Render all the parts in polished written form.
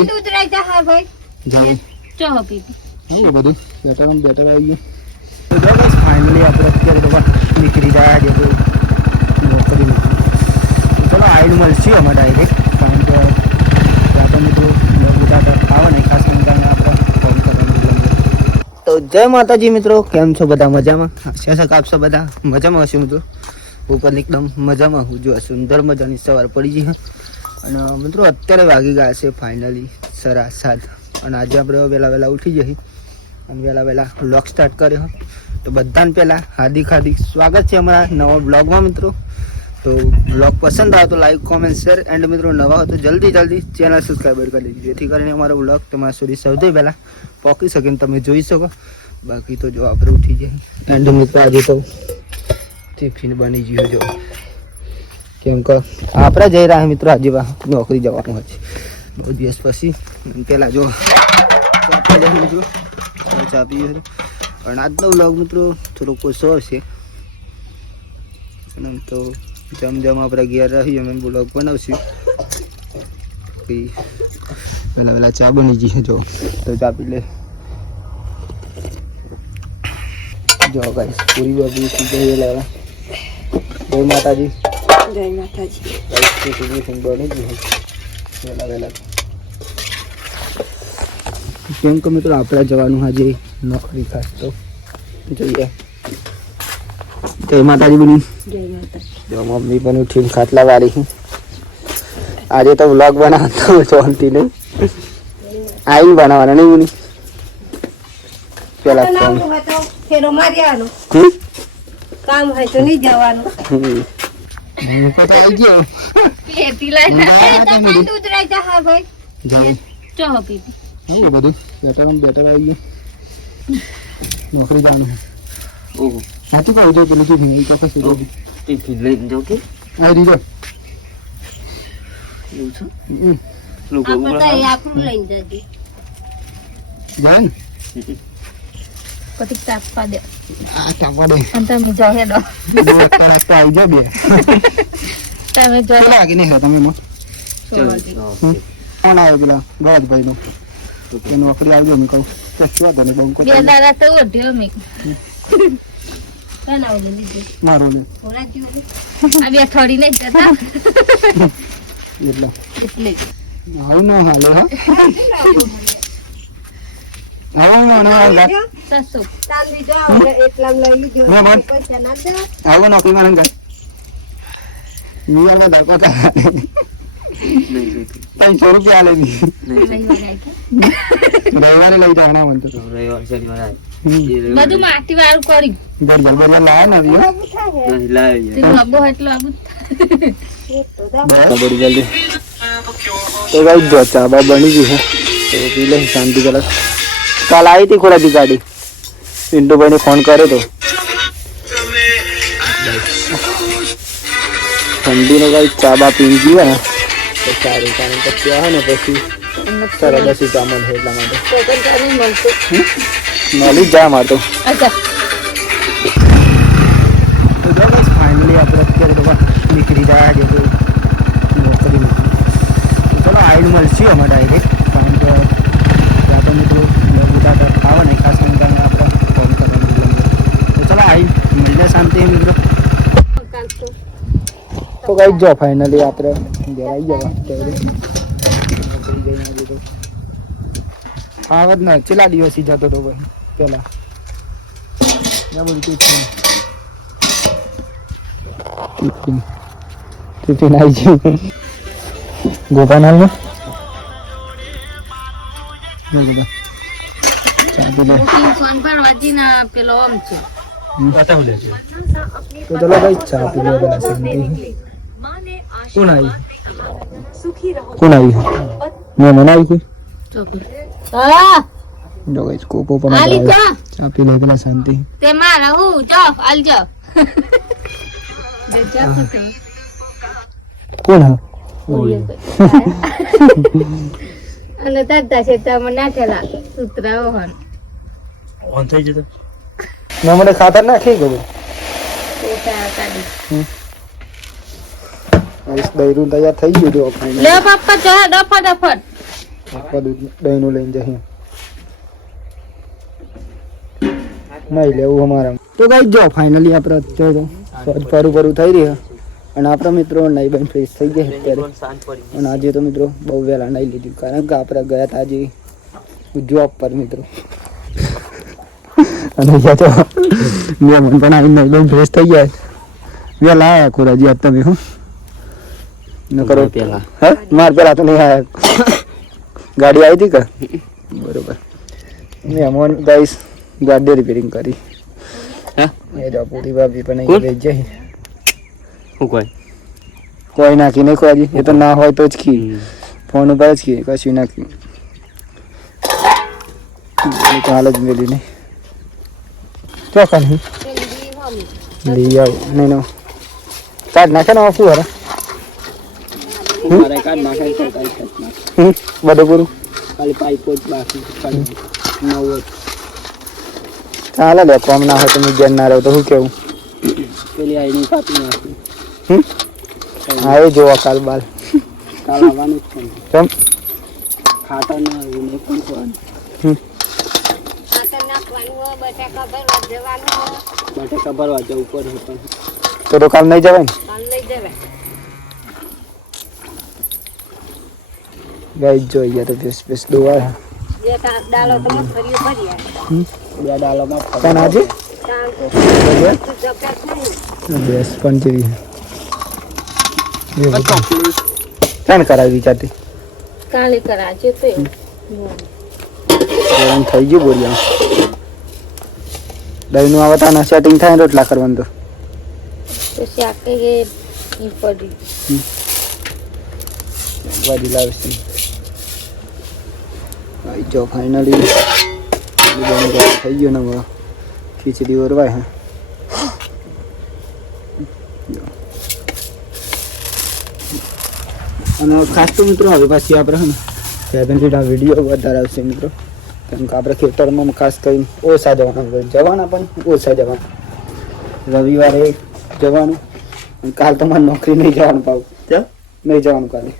ઉતરાઈ જા હા ભાઈ જાવ ચો પી આવું બધું બેટર આવી ગયું તો જો બસ ફાઇનલી આપણે અત્યારે તો નીકળી જાય છે તો નોકરી નીકળી ચલો આઈડ મળશે અમે ડાયરેક્ટ કારણ કે આપણે મિત્રો બધા આવે ને ખાસ કરીને આપણે ફોન કરવાનું. તો જય માતાજી મિત્રો, કેમ છો બધા? મજામાં હશે આપ છો બધા મજામાં હશે મિત્રો? હું પણ એકદમ મજામાં હું. જો સુંદર મજાની સવાર પડી ગઈ અને મિત્રો અત્યારે વાગી ગયા છે ફાઇનલી 7:30 અને આજે આપણે વહેલા ઉઠી જઈએ અને વહેલા વ્લોગ સ્ટાર્ટ કર્યો. તો બધાને પહેલાં હાર્દિક સ્વાગત છે અમારા નવા બ્લોગમાં મિત્રો. તો બ્લોગ પસંદ આવે તો લાઈક કોમેન્ટ શેર એન્ડ મિત્રો નવા હોય તો જલ્દી ચેનલ સબસ્ક્રાઈબર કરી દેજો, જેથી કરીને અમારો બ્લોગ તમારા સુધી સૌથી પહેલાં પહોંચી શકે ને તમે જોઈ શકો. બાકી તો જો આપણે ઉઠી જાય એન્ડ મિત્રો આજે તો ટિફિન બની ગયું જો, કેમ કે આપણે જઈ રહ્યા મિત્રો આજે નોકરી જવાનું હોય છે બહુ દિવસ પછી. પેલા જો મિત્રો ચા પીએ પણ આજનો વ્લોગ મિત્રો થોડોક ઓછો હશે તો જેમ આપણે ઘેર રહીએ અમે વ્લોગ બનાવશું. પહેલા ચા બની જઈએ જો, તો ચા પી લે જો ગાઈસ પૂરી બાબુ જઈએ લેવા. જય માતાજી. બની ગયું વહેલા કેમ કે મિત્રો આપણે જવાનું આજે નોકરી ખાસ તો જોઈએ. જય માતાજી બની. જો મમ્મી પણ ઉઠીને ખાટલા વાળી આજે તો વ્લોગ બનાવતો જોનતી નહીં આઈ બનાવવાના નહીં બની. પેલા ફેરો માર્યાનો કામ હોય તો નહીં જવાનું. પતા આવી ગયો લેતી લાઈ ઉતરાઈ જા હા ભાઈ જાવ ચો પી આવું બધું બેટર આવી ગયું નોકરી જવાનું. ઓહો સાચું કહું જો પેલું ટિફિન એ ચોક્કસ ટિફિન લઈને જાઉં કે આવી દીધો આપણું લઈને જજે જાન પછી તાપવા દે. આ તાપવા દે અને તમે જો હેડો રસ્તા આવી જાવ બે તમે જો લાગી નહીં તમે માં કોણ આવ્યો પેલા ભરતભાઈ નો તો નોકરી આવી ગયો. મેં કહું કશું વાંધો નહીં બંકો બે દાડા તો ઓઢ્યો મેં બનાવી લીધી મારો ને આ બે થોડી નહીં જતા એટલે આવું ના હાલે હા આવું ના હાલે સસો આવું નોકરી માં રંગા મિયા દાખો તા 500 રૂપિયા આલે રવિવારે લઈ જાਣਾ મન તો રવિવાર શનિવાર બધું માટી વાળું કરી બરાબર લાયા ને લાયા આબો એટલો આબુ બડી જલ્દી તો ગાઈ જો ચા બા બની ગઈ છે તો પી લે શાંતિ કર. કાલ આવી હતી ખોરાકી ગાડી પિન્ટુભાઈ ને ફોન કર્યો તો ઠંડી ને કઈ ચા બા પી ગઈ ને તો સારું કારણ પછી આવે ને પછી સરસ ચા મળે એટલા માટે મળી જા મારતો. ફાઇનલી આપણે અત્યારે તો નીકળી જાય છે તો નોકરી નીકળી. ચલો આઈડ મળશે અમે ડાયરેક્ટ કારણ કે આપણે મિત્રો બધા આવે ને ખાસ કરીને આપણે ફોન કરવાનું. તો ચલો આઈડ મળીને શાંતિ મિત્રો. તો કઈ જો ફાઇનલી આપણે ઘેર આવી જવા નોકરી જઈને આજે તો આવત ને છેલ્લા દિવસથી જતો હતો ભાઈ પેલા બધું ટિફિન આવી ગયું ગોપાનાલ ને ફોન પર વાજીના પેલો આમ છે તો ચલો ભાઈ ચા પી લો પેલા શાંતિ. કોણ આવી મેં મને આવી જો ગઈ કોપો પણ ચા પી લો પેલા શાંતિ. તે મારા હું જો આલજો કોણ હા અને દાદા છે તમે નાખેલા સૂત્રાઓ હન ઓન થઈ જતો ના મને ખાતર નાખી ગયો દહીરું તૈયાર થઈ ગયું. લે પપ્પા ચા ફટાફટ આખા દહીંનું લઈને જઈએ નહીં લેવું અમારા તો કઈ જો ફાઇનલી આપણે અત્યારે તો ફરું થઈ રહ્યા અને આપણા મિત્રો નહીં બન ફ્રેશ થઈ ગયા અત્યારે અને આજે તો મિત્રો બહુ વહેલા નહીં લીધું કારણ કે આપણે ગયા હતા આજે જોબ પર મિત્રો અને અહીંયા તો મહેમાન પણ આવીને નહીં બન ફ્રેશ થઈ ગયા વહેલા આવ્યા ખોરાજી આપ તમે હું ન કરો પેલા હા માર પેલા તો નહીં આવ્યા ગાડી આવી હતી કે બરોબર મહેમાન ગાઈસ ગાડી રિપેરિંગ કરી હા એ જો પૂરી ભાભી પણ અહીં વેચ જાય હું કોઈ નાખી નહીં ખોરાજી એ તો ના હોય તો જ કી ફોન ઉપર જ કી કશું નાખી હાલ જ મેલી નહીં ચોખા નહીં લઈ આવ નહીં નો કાઢ નાખે ને શું હરા બધું પૂરું ખાલી પાઇપ જ બાકી નવ ચાલે લે કોમ ના હોય તો મીડિયમ ના રહો તો શું કેવું પેલી આઈની કાપી નાખી આવે જોવા કાલ બાલ કાલ આવવાનું જ છે કેમ ખાતર ના આવ્યું નહીં પણ ખાતર નાખવાનું બટાકા ભરવા જવાનું બટાકા ભરવા જવું પડે તો કાલ નહીં જવાય ને કાલ નહીં જવાય ગાઈ જોઈએ તો બેસ દોવા બે ડાલો તો ફરીઓ ભર્યા બે ડાલોમાં કાન આજે બેસ પણ જેવી કાન કરાવી વિચારતી કાલે કરાજે તો ગરમ થઈ ગયું બોરિયા દહીંનું આવતા સેટિંગ થાય રોટલા કરવાનું તો શાકે ઈ પડી વાડી લાવશે જો ફાઇનલી થઈ ગયો ને ખીચડી ઓરવાય હા અને ખાસ તો મિત્રો હવે પાછી આપણે હે ને ફેબન આ વિડીયો વધારે આવશે મિત્રો કેમ કે આપણે ખેતરમાં ખાસ કરીને ઓછા જવાના પણ ઓછા જવાના રવિવારે જવાનું અને કાલ તમારે નોકરી નહીં જવાનું પાવું નહીં જવાનું કાલે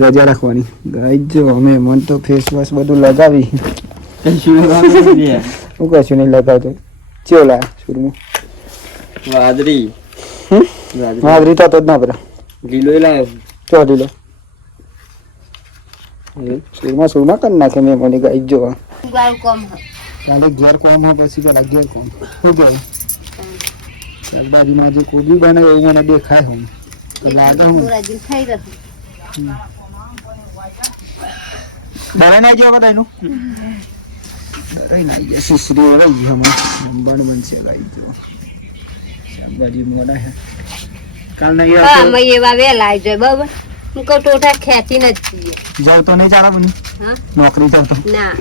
રજા રાખવાની ગાઈ જો અમે મન તો ફેસ વોશ બધું લગાવી હું કશું નહીં લગાવતો ચેવો લાયા શુરુમાં વાદળી તો જ ના પરા લીલો લાવ્યો ચો લીલો સુરમાં કરી નાખે મેં મને ગાઈ જો ઘેર કોમ હોય પછી પેલા ઘેર કોમ શું કહેવાય શાકભાજીમાં જે કોબી બને એવું મને દેખાય હું ડરે ના ગયો બધા એનું ડરે ના ગયા સુસરી રહી ગઈ હમણાં જમવાનું બનશે ગાઈ જો શાકભાજી મોડા છે કાલ નહીં હા એવા વેલા આવી જાય બરાબર હું કહું ટોટા ખેંચી ન જઈએ જાવ તો નહીં ચાલે બની હા નોકરી જાવ તો ના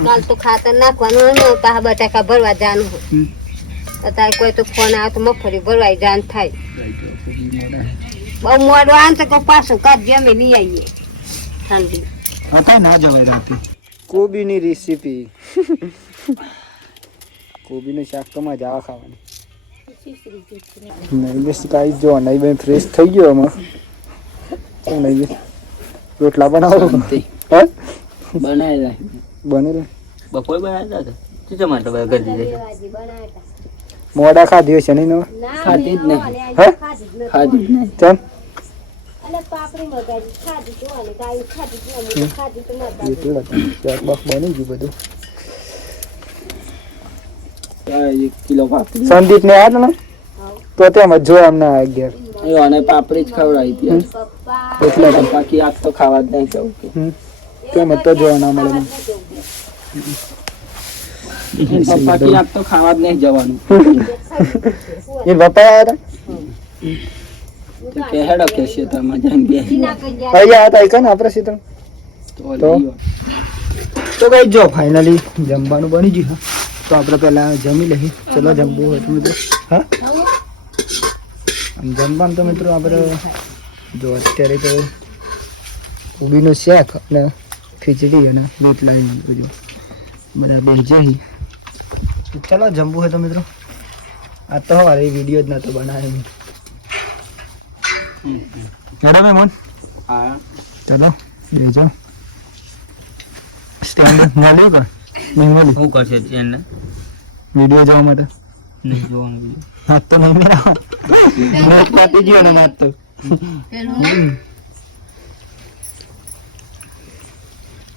કાલ તો ખાતર નાખવાનું ને પાછા બટાકા ભરવા જવાનું અત્યારે કોઈ તો ફોન આવે તો મગફળી ભરવાય જાન થાય બહુ મોડું આવે તો કહું પાછું કાઢી અમે નહીં આવીએ ઠંડી અત્યારે ના જવાય રાતે કોબીની રેસીપી કોબીનું શાક તો મજા આવે ખાવાની નહીં બેસ કાંઈ જો નહીં બેન ફ્રેશ થઈ ગયો આમાં શું નહીં રોટલા બનાવો હા બનાવી જાય બને રે બપોર બનાવતા હતા શું ટમાટર ગરજી જાય મોડા ખાધી હશે નહીં ખાધી જ નહીં હે ખાધી જ નહીં ચમ બની ગયું બધું 1 કિલો પાપડી સંદીપ ને આ ને તો તેમ જ જો એમને અગિયાર અને પાપડી જ ખવડાવી હતી એટલે બાકી આજ તો ખાવા જ નહીં જવું કેમ તો જોવાના મળે બાકી આજ તો ખાવા જ નહીં જવાનું એ પપ્પા આવ્યા તો કે હેડો કે છે તો મજા બે અહીંયા હતા કે ને આપણે સીધા તો કઈ જો ફાઇનલી જમવાનું બની ગયું તો આપણે પહેલા જમી લઈએ ચલો જમવું હોય તો મિત્રો હા જમવાનું તો મિત્રો આપણે જો અત્યારે તો કોબીનું શાક અને ખીચડી અને રોટલા બધું બધા બેસી ચલો જમવું હોય તો મિત્રો આ તો હવારે વિડીયો જ નહોતો બનાવ્યો હેડો મહેમાન હા ચલો બીજો સ્ટેન્ડ મળે કે નહીં મળે શું કરશે ચેનલ વિડીયો જોવા માટે નહીં જોવાનું બીજું હાથ તો નહીં મેળાવો નેટ કાપી ગયો ને નાત તો પેલું નહીં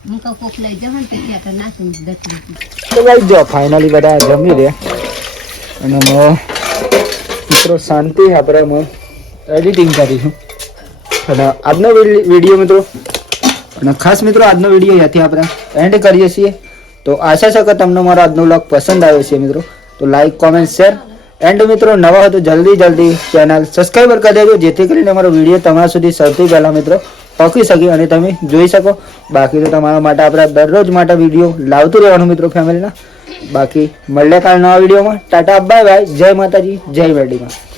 હું કહું કોક લઈ જાવ ને તો ત્યાં તો નાખી દસ તો ભાઈ જો ફાઇનલી બધા જમી રહ્યા અને મિત્રો શાંતિ આપણે એડિટિંગ કરીશું અને આજનો વિડીયો મિત્રો અને ખાસ મિત્રો આજનો વિડીયો અહીંયાથી આપણે એન્ડ કરીએ છીએ તો આશા છે કે તમને મારો આજનો વ્લોગ પસંદ આવ્યો છે મિત્રો તો લાઈક કોમેન્ટ શેર એન્ડ મિત્રો નવા હોય તો જલ્દી ચેનલ સબસ્ક્રાઈબર કરી દેજો જેથી કરીને અમારો વિડીયો તમારા સુધી સૌથી પહેલાં મિત્રો પહોંચી શકે અને તમે જોઈ શકો બાકી તો તમારા માટે આપણે દરરોજ માટે વિડીયો લાવતું રહેવાનું મિત્રો ફેમિલીના બાકી મળીએ કાલ નવા વિડીયોમાં ટાટા બાય બાય જય માતાજી જય મેડીમાં